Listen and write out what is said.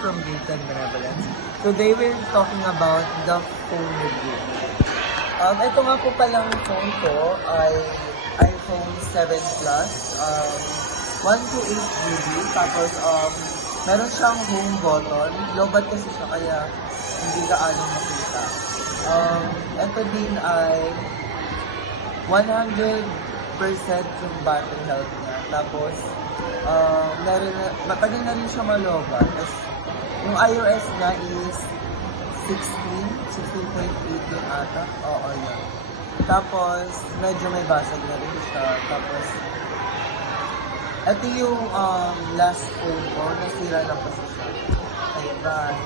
from Dayton Benevolence. Today we're talking about the phone review. Ito nga po palang phone ko ay iPhone 7 Plus. 128 GB. Tapos meron siyang home button. Lobat kasi siya kaya hindi gaano makita. Ito din ay 100% yung battery health niya. Tapos, matagal na rin siya malobat. Tapos, yung iOS niya is 16.8 yung ata. Oo, yun. Tapos, medyo may basag na rin siya. Tapos, ito yung last phone ko. Nasira na kasi siya. Ayun, bye.